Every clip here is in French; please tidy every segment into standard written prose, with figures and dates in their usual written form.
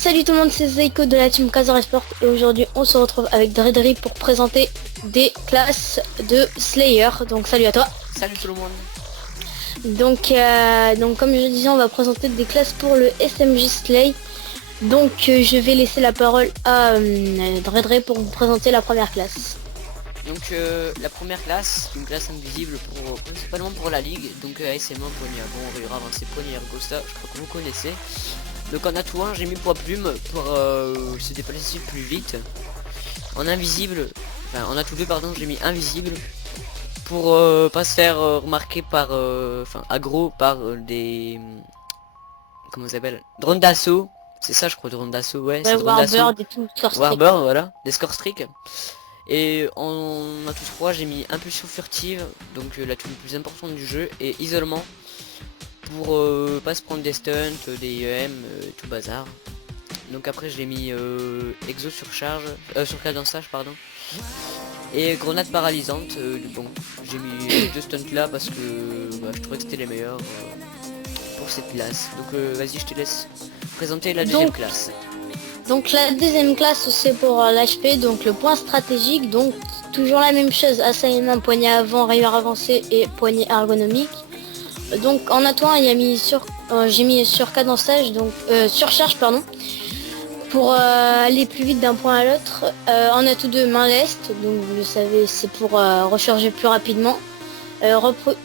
Salut tout le monde, c'est Zeiko de la team Kazar Esport et aujourd'hui on se retrouve avec Dredri pour présenter des classes de Slayer. Donc salut à toi. Salut tout le monde. Donc comme je disais, on va présenter des classes pour le SMJ Slay. Donc je vais laisser la parole à Dredri pour vous présenter la première classe. Donc la première classe, une classe invisible principalement pour la ligue. Donc ASM1, poignée avant, rayure avancée, poignée ergosta, je crois que vous connaissez. Donc en atout 1 j'ai mis poids plume pour se déplacer plus vite. En invisible, enfin en atout 2 pardon, j'ai mis invisible pour pas se faire remarquer par aggro par des comment ça s'appelle, drone d'assaut. C'est ça je crois, drone d'assaut, ouais, c'est drone d'assaut. Warbird et tout, Warbird, voilà, des score streak. Et en atout 3 j'ai mis impulsion furtive, donc l'atout le plus important du jeu, et isolement pour pas se prendre des stunts, des IEM, tout bazar. Donc après j'ai mis exo surcharge, sur cadençage pardon, et grenade paralysante. Bon, j'ai mis les deux stunts là parce que je trouvais que c'était les meilleurs pour cette classe. Donc vas-y, je te laisse présenter la deuxième classe. Donc la deuxième classe c'est pour l'HP, donc le point stratégique, donc toujours la même chose, assaillement, poignée avant, rayure avancée et poignée ergonomique. Donc en atout 1 j'ai mis sur cadençage, donc surcharge pardon, pour aller plus vite d'un point à l'autre. En atout 2 main leste, donc vous le savez c'est pour recharger plus rapidement.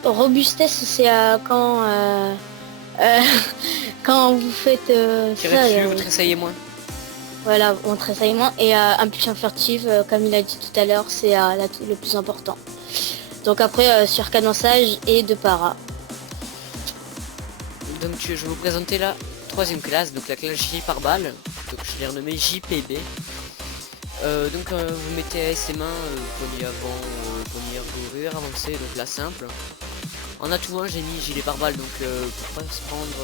Robustesse c'est quand vous faites Tirez ça, dessus, vous tressaillez moins. voilà, on tressaille moins. Et impulsion furtive, comme il a dit tout à l'heure, c'est l'atout le plus important. Donc après sur cadençage et de para. Donc je vais vous présenter la troisième classe, donc la classe J par balle, donc je l'ai renommée JPB. Vous mettez ASM1, poignée avant, poignée ergo avancée, donc la simple. En atout 1 j'ai mis gilet par balle, donc pour pas se prendre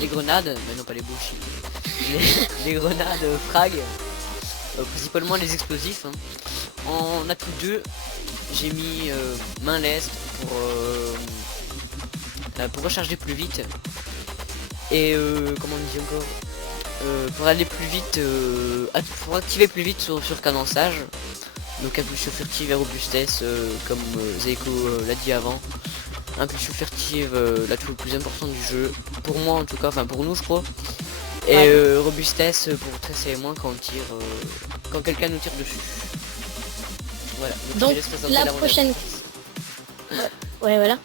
les grenades, mais non pas les bullshit, les grenades frag, principalement les explosifs. En atout 2 j'ai mis main leste pour recharger plus vite, et comment on dit encore, pour aller plus vite, pour activer plus vite sur cadençage. Donc impulsion furtive et robustesse, comme Zeiko l'a dit avant. Impulsion furtive, l'atout le plus important du jeu, pour moi en tout cas, enfin pour nous je crois. Et robustesse pour tresser moins quand on tire, quand quelqu'un nous tire dessus. Voilà, donc la prochaine... Ouais voilà.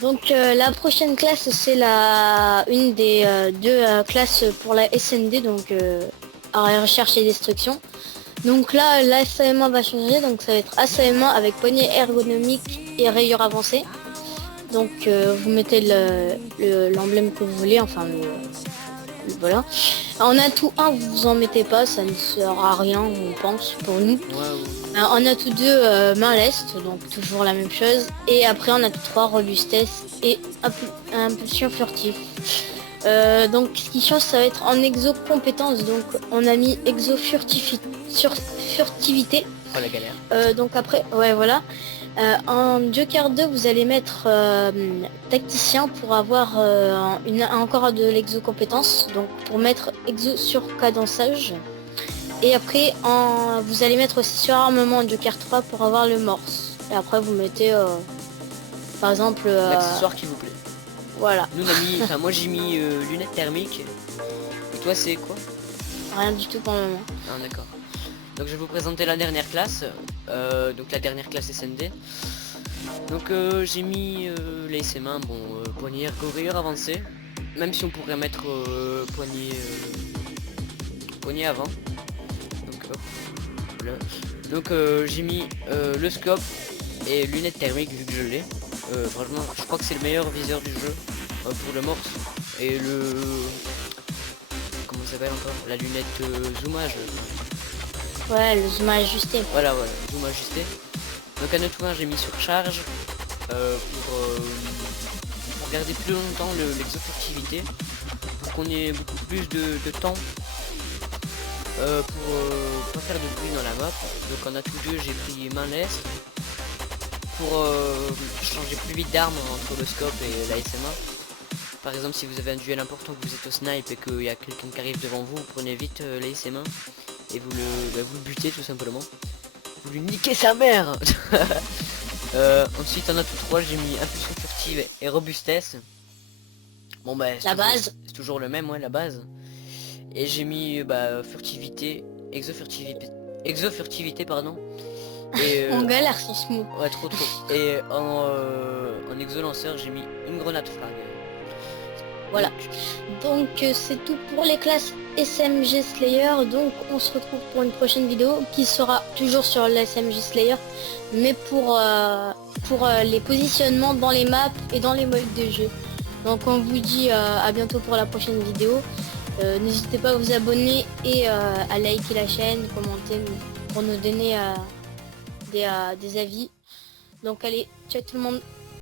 Donc la prochaine classe c'est une des deux classes pour la SND, donc recherche et destruction. Donc là l'assaillement va changer, donc ça va être assaillement avec poignée ergonomique et rayure avancée. Donc vous mettez l'emblème que vous voulez, enfin voilà. En atout 1 vous en mettez pas, ça ne sert à rien on pense pour nous. En atout 2 main leste, donc toujours la même chose. Et après en atout 3 robustesse et impulsion furtive. Donc ce qui change ça va être en exo compétence, donc on a mis exo furtivité. Oh la galère. Donc après ouais voilà. En Joker 2 vous allez mettre tacticien pour avoir encore de l'exo compétence, donc pour mettre exo sur cadençage. Et après vous allez mettre aussi sur armement en Joker 3 pour avoir le morse. Et après vous mettez par exemple l'accessoire qui vous plaît. Voilà. Nous on a mis, enfin moi j'ai mis lunettes thermiques. Et toi c'est quoi? Rien du tout pour le moment. Ah d'accord. Donc je vais vous présenter la dernière classe, donc la dernière classe SND. Donc j'ai mis les SM1, bon, poignée ergo rayure avancée, même si on pourrait mettre poignée avant. Donc hop, voilà. Donc j'ai mis le scope et lunettes thermiques vu que je l'ai. Franchement je crois que c'est le meilleur viseur du jeu pour le morse. Et le... comment ça s'appelle encore? La lunette zoomage. Ouais, le zoom ajusté. Voilà, zoom ajusté. Donc en atout 1 j'ai mis surcharge pour garder plus longtemps l'exofurtivité, pour qu'on ait beaucoup plus de temps pour pas faire de bruit dans la map. Donc en atout 2 j'ai pris main leste pour changer plus vite d'arme entre le scope et la SMA. Par exemple, si vous avez un duel important, que vous êtes au snipe et qu'il y a quelqu'un qui arrive devant vous, vous prenez vite les ses mains et vous le butez tout simplement. Vous lui niquez sa mère. Ensuite, en atout 3, j'ai mis impulsion furtive et robustesse. Bon bah La base. c'est toujours le même, ouais, la base. Et j'ai mis furtivité, exo-furtivité pardon. Et On galère sur ce mot. ouais, trop. Et en exo lanceur, j'ai mis une grenade frag. Voilà. Donc c'est tout pour les classes SMG Slayer. Donc on se retrouve pour une prochaine vidéo qui sera toujours sur l'SMG Slayer, mais pour les positionnements dans les maps et dans les modes de jeu. Donc on vous dit à bientôt pour la prochaine vidéo. N'hésitez pas à vous abonner et à liker la chaîne, commenter pour nous donner des avis. Donc allez, ciao tout le monde.